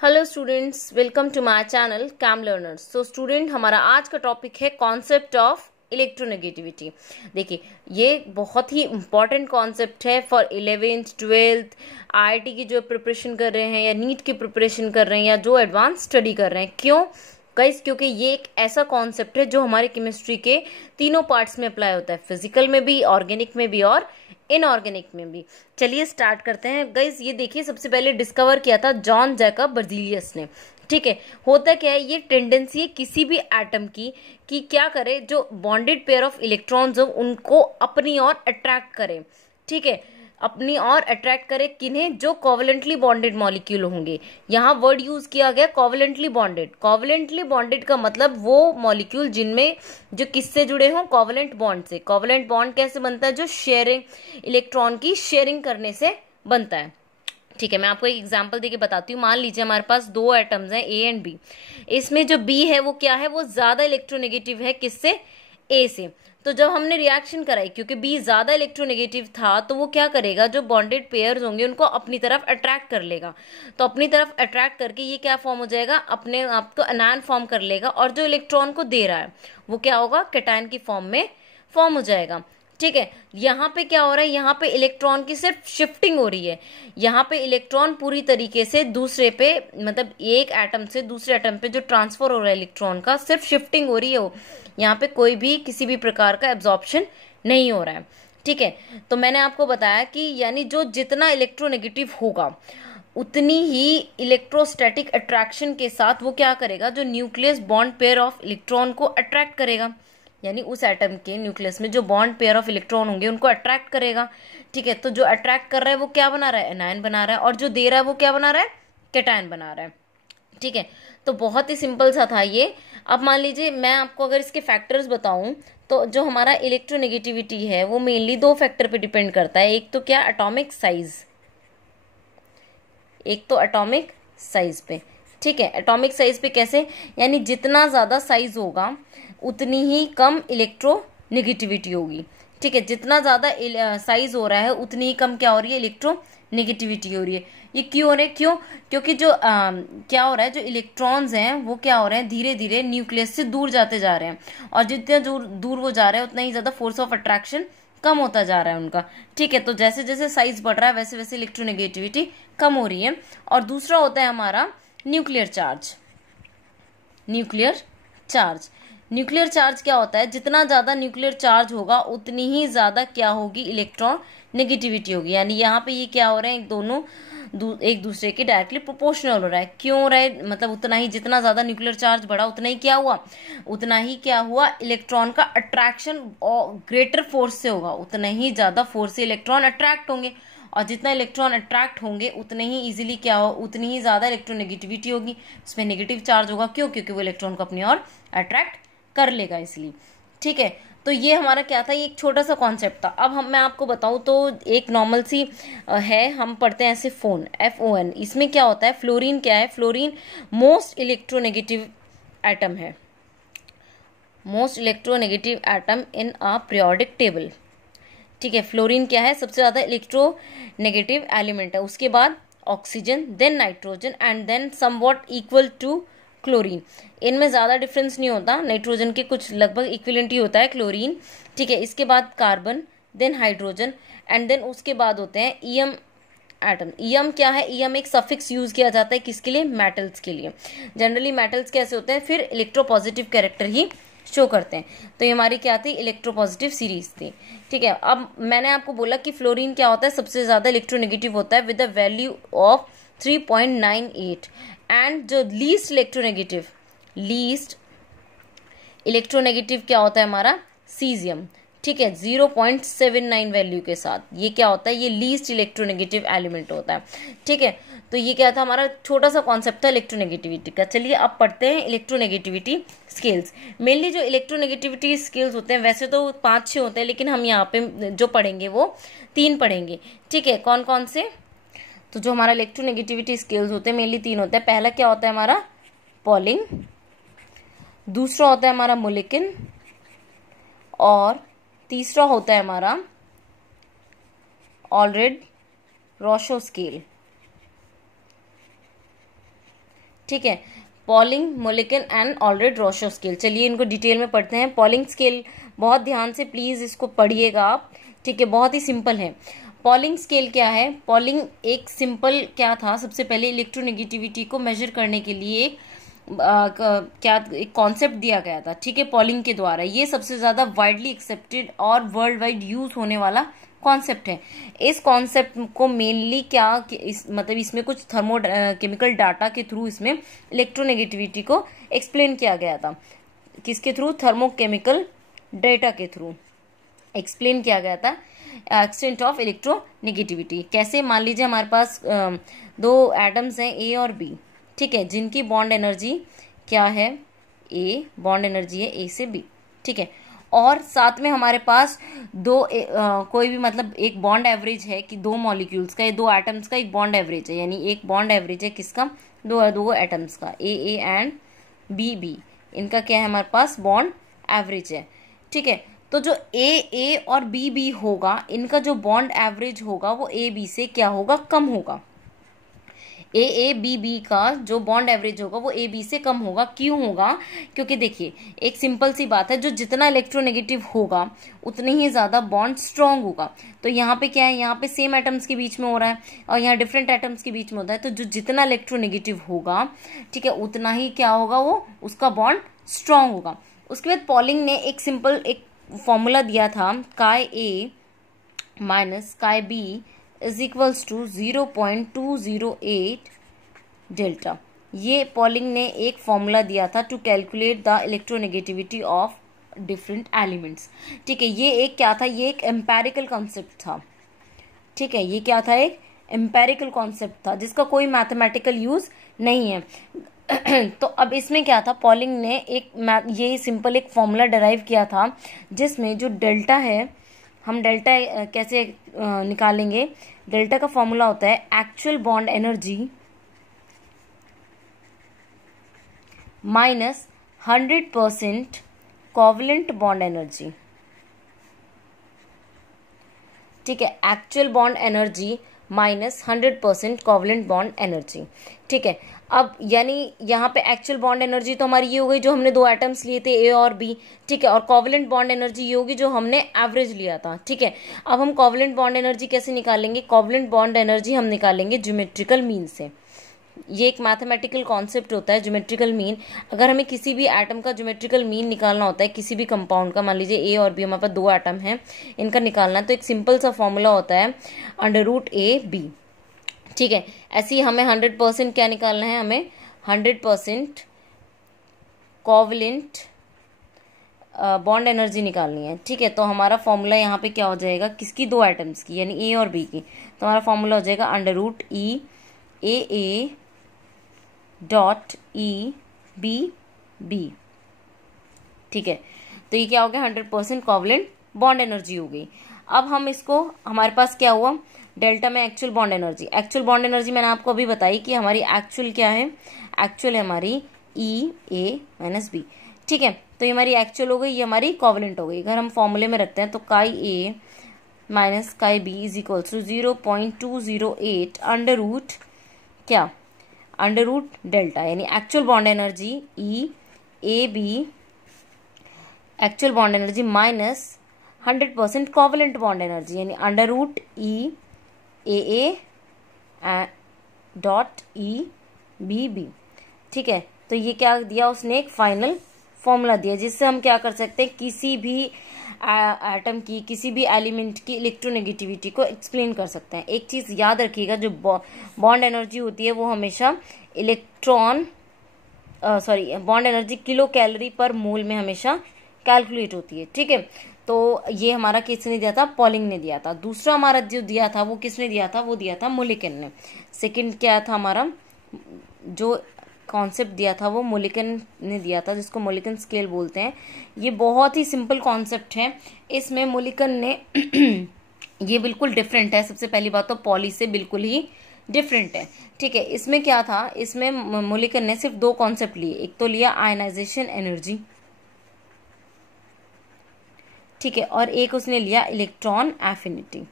Hello students, welcome to my channel cam learners. So student, हमारा आज का topic है कॉन्सेप्ट ऑफ इलेक्ट्रोनेगेटिविटी। देखिए, ये बहुत ही इंपॉर्टेंट कॉन्सेप्ट है फॉर 11th 12th आईआईटी की जो प्रिपरेशन कर रहे हैं या नीट की प्रिपरेशन कर रहे हैं या जो एडवांस स्टडी कर रहे हैं। क्यों गाइस? क्योंकि ये एक ऐसा कॉन्सेप्ट है जो हमारे केमिस्ट्री के तीनों पार्ट्स में अप्लाई होता है, फिजिकल में भी, ऑर्गेनिक में भी और इनऑर्गेनिक में भी। चलिए स्टार्ट करते हैं गाइस। ये देखिए, सबसे पहले डिस्कवर किया था जॉन जैकब बर्जीलियस ने। ठीक है, होता क्या है, ये टेंडेंसी है किसी भी एटम की कि क्या करे, जो बॉन्डेड पेयर ऑफ इलेक्ट्रॉन्स हो उनको अपनी ओर अट्रैक्ट करे। ठीक है, अपनी ओर अट्रैक्ट करे किन्हें? जो कोवलेंटली बॉन्डेड मॉलिक्यूल होंगे। यहाँ वर्ड यूज किया गया कोवलेंटली बॉन्डेड। कोवलेंटली बॉन्डेड का मतलब वो मॉलिक्यूल जिनमें जो किससे जुड़े हों, कोवलेंट बॉन्ड से। कोवलेंट बॉन्ड कैसे बनता है? जो शेयरिंग, इलेक्ट्रॉन की शेयरिंग करने से बनता है। ठीक है, मैं आपको एक एग्जांपल देके बताती हूँ। मान लीजिए हमारे पास दो एटम्स हैं, ए एंड बी। इसमें जो बी है वो क्या है? वो ज्यादा इलेक्ट्रोनेगेटिव है किससे? ए से। तो जब हमने रिएक्शन कराई, क्योंकि बी ज्यादा इलेक्ट्रोनेगेटिव था, तो वो क्या करेगा, जो बॉन्डेड पेयर्स होंगे उनको अपनी तरफ अट्रैक्ट कर लेगा। तो अपनी तरफ अट्रैक्ट करके ये क्या फॉर्म हो जाएगा? अपने आप को एनायन फॉर्म कर लेगा, और जो इलेक्ट्रॉन को दे रहा है वो क्या होगा? कैटायन की फॉर्म में फॉर्म हो जाएगा। ठीक है, यहाँ पे क्या हो रहा है? यहाँ पे इलेक्ट्रॉन की सिर्फ शिफ्टिंग हो रही है। यहाँ पे इलेक्ट्रॉन पूरी तरीके से दूसरे पे, मतलब एक एटम से दूसरे एटम पे जो ट्रांसफर हो रहा है इलेक्ट्रॉन का, सिर्फ शिफ्टिंग हो रही है। वो यहाँ पे कोई भी किसी भी प्रकार का एब्जॉर्प्शन नहीं हो रहा है। ठीक है, तो मैंने आपको बताया कि यानी जो जितना इलेक्ट्रोनेगेटिव होगा उतनी ही इलेक्ट्रोस्टैटिक अट्रैक्शन के साथ वो क्या करेगा? जो nucleus bond pair of electron को अट्रैक्ट करेगा, यानी उस एटम के न्यूक्लियस में जो बॉन्ड पेयर ऑफ इलेक्ट्रॉन होंगे उनको अट्रैक्ट करेगा। ठीक है, तो जो अट्रैक्ट कर रहा है वो क्या बना रहा है? एनायन बना रहा है, और जो दे रहा है वो क्या बना रहा है? कैटायन बना रहा है। ठीक है, तो बहुत ही सिंपल सा था ये। अब मान लीजिए मैं आपको अगर इसके फैक्टर्स बताऊं, तो जो हमारा इलेक्ट्रोनेगेटिविटी है वो मेनली दो फैक्टर पे डिपेंड करता है। एक तो क्या? Atomic size. एक तो एटॉमिक साइज पे। ठीक है, एटॉमिक साइज पे कैसे? यानी जितना ज्यादा साइज होगा उतनी ही कम इलेक्ट्रोनेगेटिविटी होगी। ठीक है, जितना ज्यादा साइज हो रहा है उतनी ही कम क्या हो रही है? इलेक्ट्रोनेगेटिविटी हो रही है। ये क्यों हो रहा है? क्यों? क्योंकि जो क्या हो रहा है, जो इलेक्ट्रॉन्स हैं वो क्या हो रहे हैं? धीरे धीरे न्यूक्लियस से दूर जाते जा रहे हैं, और जितने दूर दूर वो जा रहे हैं उतना ही ज्यादा फोर्स ऑफ अट्रैक्शन कम होता जा रहा है उनका। ठीक है, तो जैसे जैसे साइज बढ़ रहा है वैसे वैसे इलेक्ट्रोनेगेटिविटी कम हो रही है। और दूसरा होता है हमारा nuclear charge. Nuclear charge, nuclear charge क्या होता है? जितना ज्यादा न्यूक्लियर चार्ज होगा उतनी ही ज्यादा क्या होगी? इलेक्ट्रॉन नेगेटिविटी होगी। यानी यहाँ पे ये क्या हो रहे हैं? दोनों एक दूसरे के डायरेक्टली प्रोपोर्शनल हो रहा है। क्यों हो रहा है? मतलब उतना ही, जितना ज्यादा न्यूक्लियर चार्ज बढ़ा उतना ही क्या हुआ? उतना ही क्या हुआ? इलेक्ट्रॉन का अट्रैक्शन ग्रेटर फोर्स से होगा, उतना ही ज्यादा फोर्स से इलेक्ट्रॉन अट्रैक्ट होंगे, और जितना इलेक्ट्रॉन अट्रैक्ट होंगे उतने ही इजीली क्या हो? उतनी ही ज्यादा इलेक्ट्रोनेगेटिविटी होगी, उसमें नेगेटिव चार्ज होगा। क्यों? क्योंकि वो इलेक्ट्रॉन को अपनी ओर अट्रैक्ट कर लेगा, इसलिए। ठीक है, तो ये हमारा क्या था? ये एक छोटा सा कॉन्सेप्ट था। अब मैं आपको बताऊं तो एक नॉर्मल सी है, हम पढ़ते हैं ऐसे फोन, FON। इसमें क्या होता है? फ्लोरीन क्या है? फ्लोरीन मोस्ट इलेक्ट्रोनेगेटिव एटम है, most electronegative atom in a periodic table. ठीक है, फ्लोरीन क्या है? सबसे ज्यादा इलेक्ट्रोनेगेटिव एलिमेंट है। उसके बाद oxygen, then nitrogen, and then somewhat equal to chlorine. इनमें ज्यादा डिफरेंस नहीं होता, नाइट्रोजन के कुछ लगभग इक्विवेलेंट ही होता है क्लोरीन। ठीक है, इसके बाद carbon, then hydrogen, and then उसके बाद होते हैं ईएम एटम। ईएम क्या है? ईएम एक सफिक्स यूज किया जाता है किसके लिए? मेटल्स के लिए। जनरली मेटल्स कैसे होते हैं? फिर इलेक्ट्रोपॉजिटिव कैरेक्टर ही शो करते हैं। तो ये हमारी क्या थी? इलेक्ट्रोपॉजिटिव सीरीज थी। ठीक है, अब मैंने आपको बोला कि फ्लोरीन क्या होता है? सबसे ज्यादा इलेक्ट्रोनेगेटिव होता है with a value of 3.98, and जो लीस्ट इलेक्ट्रोनेगेटिव क्या होता है हमारा? सीजियम। ठीक है, 0.79 वैल्यू के साथ ये क्या होता है? ये लीस्ट इलेक्ट्रोनेगेटिव एलिमेंट होता है। ठीक है, तो ये क्या था? हमारा छोटा सा कॉन्सेप्ट था इलेक्ट्रोनेगेटिविटी का। चलिए अब पढ़ते हैं इलेक्ट्रोनेगेटिविटी स्केल्स। मेनली जो इलेक्ट्रोनेगेटिविटी स्केल्स होते हैं, वैसे तो 5-6 होते हैं, लेकिन हम यहाँ पे जो पढ़ेंगे वो 3 पढ़ेंगे। ठीक है, कौन कौन से? तो जो हमारा इलेक्ट्रोनेगेटिविटी स्केल्स होते हैं मेनली 3 होते हैं। पहला क्या होता है हमारा? पॉलिंग, दूसरा होता है हमारा मुलेकिन, और तीसरा होता है हमारा ऑलरेड रोशो स्केल। ठीक है, पॉलिंग, मोलिकन एंड ऑलरेड रोशो स्केल। चलिए इनको डिटेल में पढ़ते हैं। पॉलिंग स्केल बहुत ध्यान से प्लीज इसको पढ़िएगा आप, ठीक है, बहुत ही सिंपल है। पॉलिंग स्केल क्या है? पॉलिंग एक सिंपल क्या था, सबसे पहले इलेक्ट्रोनेगेटिविटी को मेजर करने के लिए क्या एक कॉन्सेप्ट दिया गया था, ठीक है, पॉलिंग के द्वारा। ये सबसे ज्यादा वाइडली एक्सेप्टेड और वर्ल्ड वाइड यूज होने वाला कॉन्सेप्ट है। इस कॉन्सेप्ट को मेनली क्या मतलब इसमें कुछ थर्मो केमिकल डाटा के थ्रू इसमें इलेक्ट्रोनेगेटिविटी को एक्सप्लेन किया गया था। किसके थ्रू? थर्मोकेमिकल डेटा के थ्रू एक्सप्लेन किया गया था एक्सटेंट ऑफ इलेक्ट्रोनेगेटिविटी। कैसे? मान लीजिए हमारे पास दो एटम्स हैं ए और बी, ठीक है, जिनकी बॉन्ड एनर्जी क्या है? ए, बॉन्ड एनर्जी है ए से बी, ठीक है, और साथ में हमारे पास कोई भी मतलब एक बॉन्ड एवरेज है कि दो मॉलिक्यूल्स का, दो एटम्स का एक बॉन्ड एवरेज है, यानी एक बॉन्ड एवरेज है किसका? दो एटम्स का, ए एंड बी, इनका क्या है हमारे पास? बॉन्ड एवरेज है, ठीक है। तो जो ए और बी होगा, इनका जो बॉन्ड एवरेज होगा वो ए बी से क्या होगा? कम होगा। ए बी का जो बॉन्ड एवरेज होगा वो ए बी से कम होगा। क्यों होगा? क्योंकि देखिए एक सिंपल सी बात है, जो जितना इलेक्ट्रोनेगेटिव होगा उतनी ही ज्यादा बॉन्ड स्ट्रांग होगा। तो यहाँ पे क्या है? यहाँ पे सेम एटम्स के बीच में हो रहा है और यहाँ डिफरेंट एटम्स के बीच में होता है, तो जो जितना इलेक्ट्रोनेगेटिव होगा, ठीक है, उतना ही क्या होगा? वो उसका बॉन्ड स्ट्रांग होगा। उसके बाद पॉलिंग ने एक सिंपल एक फॉर्मूला दिया था, chi A minus chi B is equals to 0.208 delta. ये पॉलिंग ने एक फॉर्मूला दिया था to calculate the electronegativity of different elements, ठीक है। ये एक क्या था? ये एक एम्पेरिकल कॉन्सेप्ट था, ठीक है, ये क्या था? एक एम्पेरिकल कॉन्सेप्ट था जिसका कोई मैथमेटिकल यूज नहीं है। तो अब इसमें क्या था? पॉलिंग ने ये सिंपल एक फॉर्मूला डिराइव किया था जिसमें जो डेल्टा है, हम डेल्टा कैसे निकालेंगे? डेल्टा का फॉर्मूला होता है actual bond energy minus 100% covalent bond energy, ठीक है, actual bond energy minus 100% covalent bond energy, ठीक है। अब यानी यहाँ पे एक्चुअल बॉन्ड एनर्जी तो हमारी ये हो गई जो हमने दो एटम्स लिए थे ए और बी, ठीक है, और कोवलेंट बॉन्ड एनर्जी ये होगी जो हमने एवरेज लिया था, ठीक है। अब हम कोवलेंट बॉन्ड एनर्जी कैसे निकालेंगे? कोवलेंट बॉन्ड एनर्जी हम निकालेंगे ज्योमेट्रिकल मीन से। ये एक मैथमेटिकल कॉन्सेप्ट होता है ज्योमेट्रिकल मीन। अगर हमें किसी भी एटम का ज्योमेट्रिकल मीन निकालना होता है, किसी भी कंपाउंड का, मान लीजिए ए और बी, हमारे पास दो एटम हैं, इनका निकालना है, तो एक सिंपल सा फॉर्मूला होता है √a/b, ठीक है। ऐसे ही हमें 100% क्या निकालना है? हमें 100% कोवलेंट बॉन्ड एनर्जी निकालनी है, ठीक है। तो हमारा फॉर्मूला यहाँ पे क्या हो जाएगा? किसकी? दो एटम्स की, यानी ए और बी की। तो हमारा फॉर्मूला हो जाएगा √E/A/E/B/B, ठीक है। तो ये क्या हो गया? 100% कोवलेंट बॉन्ड एनर्जी हो गई। अब हम इसको, हमारे पास क्या हुआ? डेल्टा में actual bond energy. Actual bond energy मैंने आपको अभी बताई कि हमारी एक्चुअल क्या है? एक्चुअल है हमारी E/A-B, ठीक है। तो ये हमारी एक्चुअल हो गई, ये हमारी कोवलेंट हो गई। अगर हम फॉर्मूले में रखते हैं तो chi A minus chi B is equal to 0.208 under root delta, यानी actual bond energy E/A/B, actual bond energy minus 100% covalent bond energy, यानी √E/A/E/B, ठीक है। तो ये क्या दिया उसने? एक फाइनल फॉर्मूला दिया जिससे हम क्या कर सकते हैं? किसी भी एटम की, किसी भी एलिमेंट की इलेक्ट्रोनेगेटिविटी को एक्सप्लेन कर सकते हैं। एक चीज याद रखिएगा, जो बॉन्ड एनर्जी होती है वो हमेशा बॉन्ड एनर्जी किलो कैलोरी पर मोल में हमेशा कैलकुलेट होती है, ठीक है। तो ये हमारा किसने दिया था? पॉलिंग ने दिया था। दूसरा हमारा जो दिया था वो किसने दिया था? वो दिया था मोलिकन ने। सेकंड क्या था हमारा? जो कॉन्सेप्ट दिया था वो मोलिकन ने दिया था, जिसको मोलिकन स्केल बोलते हैं। ये बहुत ही सिंपल कॉन्सेप्ट है। इसमें मोलिकन ने ये बिल्कुल डिफरेंट है। सबसे पहली बात तो पॉली से बिल्कुल ही डिफरेंट है, ठीक है। इसमें क्या था? इसमें मोलिकन ने सिर्फ दो कॉन्सेप्ट लिए। एक तो लिया आयनाइजेशन एनर्जी, ठीक है, और एक उसने लिया इलेक्ट्रॉन एफिनिटी।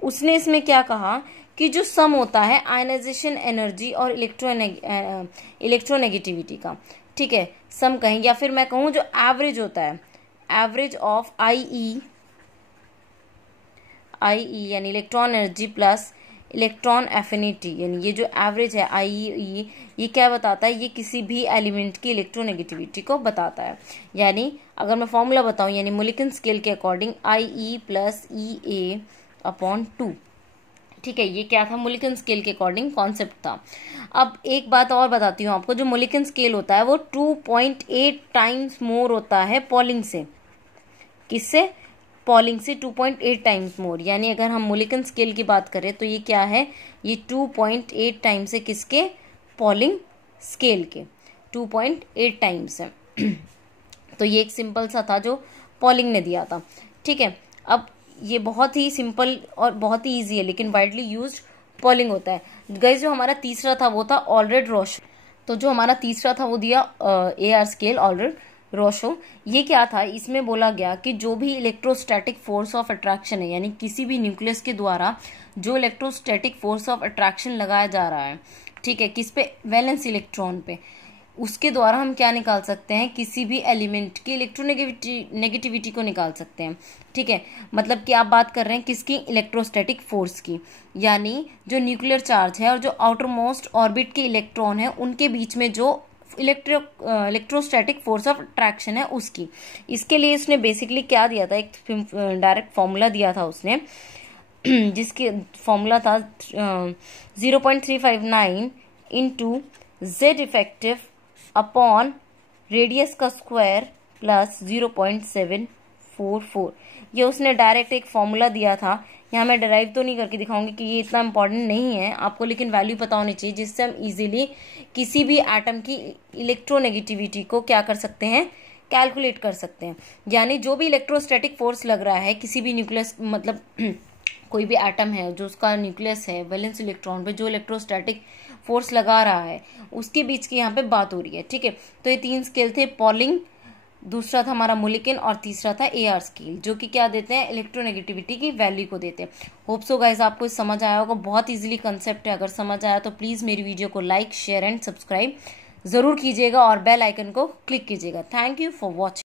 उसने इसमें क्या कहा कि जो सम होता है आयनाइजेशन एनर्जी और इलेक्ट्रोनेगेटिविटी का, ठीक है, सम कहें, या फिर मैं कहूँ जो एवरेज होता है, एवरेज ऑफ आई यानी electron energy plus electron affinity, यानी ये जो एवरेज है आई, ये क्या बताता है, ये किसी भी एलिमेंट की इलेक्ट्रोनेगेटिविटी को बताता है। यानी अगर मैं फॉर्मूला बताऊं, यानी मोलिकन स्केल के according I plus E A upon 2, ठीक है, ये क्या था, मोलिकन स्केल के अकॉर्डिंग कॉन्सेप्ट था। अब एक बात और बताती हूँ आपको, जो मोलिकन स्केल होता है वो 2.8 टाइम्स मोर होता है पॉलिंग से। किससे? पॉलिंग से 2.8 टाइम्स मोर। यानी अगर हम मोलिकन स्केल की बात करें तो ये क्या है, ये 2.8 टाइम्स है किसके? पॉलिंग स्केल के 2.8 टाइम्स है। तो ये एक सिंपल सा था जो पॉलिंग ने दिया था, ठीक है। अब ये बहुत ही सिंपल और बहुत ही इजी है, लेकिन वाइडली यूज्ड पॉलिंग होता है। गाइस जो हमारा तीसरा था वो था ऑलरेड रोशो। तो जो हमारा तीसरा था वो दिया AR स्केल ऑलरेड रोशो। ये क्या था, इसमें बोला गया कि जो भी इलेक्ट्रोस्टैटिक फोर्स ऑफ अट्रैक्शन है, यानी किसी भी न्यूक्लियस के द्वारा जो इलेक्ट्रोस्टैटिक फोर्स ऑफ अट्रैक्शन लगाया जा रहा है, ठीक है, किस पे? वैलेंस इलेक्ट्रॉन पे, उसके द्वारा हम क्या निकाल सकते हैं, किसी भी एलिमेंट की इलेक्ट्रोनेगेटिविटी को निकाल सकते हैं, ठीक है। मतलब कि आप बात कर रहे हैं किसकी? इलेक्ट्रोस्टैटिक फोर्स की। यानी जो न्यूक्लियर चार्ज है और जो आउटर मोस्ट ऑर्बिट के इलेक्ट्रॉन है उनके बीच में जो इलेक्ट्रोस्टैटिक फोर्स ऑफ अट्रैक्शन है उसकी। इसके लिए उसने बेसिकली क्या दिया था, एक डायरेक्ट फॉर्मूला दिया था उसने, जिसकी फॉर्मूला था 0.359 into Z effective upon radius का स्क्वायर प्लस 0.744। ये उसने डायरेक्ट एक फॉर्मूला दिया था। यहाँ मैं डिराइव तो नहीं करके दिखाऊंगी कि ये इतना इंपॉर्टेंट नहीं है आपको, लेकिन वैल्यू पता होनी चाहिए जिससे हम इजीली किसी भी एटम की इलेक्ट्रोनेगेटिविटी को क्या कर सकते हैं, कैलकुलेट कर सकते हैं। यानी जो भी इलेक्ट्रोस्टैटिक फोर्स लग रहा है किसी भी न्यूक्लियस, मतलब कोई भी एटम है जो उसका न्यूक्लियस है वैलेंस इलेक्ट्रॉन पे जो इलेक्ट्रोस्टैटिक फोर्स लगा रहा है उसके बीच की यहाँ पे बात हो रही है, ठीक है। तो ये 3 स्केल थे, पॉलिंग, दूसरा था हमारा मोलिकन और तीसरा था AR स्केल, जो कि क्या देते हैं, इलेक्ट्रोनेगेटिविटी की वैल्यू को देते हैं। होप सो गाइस आपको समझ आया होगा, बहुत इजीली कंसेप्ट है। अगर समझ आया तो प्लीज मेरी वीडियो को लाइक, शेयर एंड सब्सक्राइब जरूर कीजिएगा और बेल आइकन को क्लिक कीजिएगा। Thank you for watching.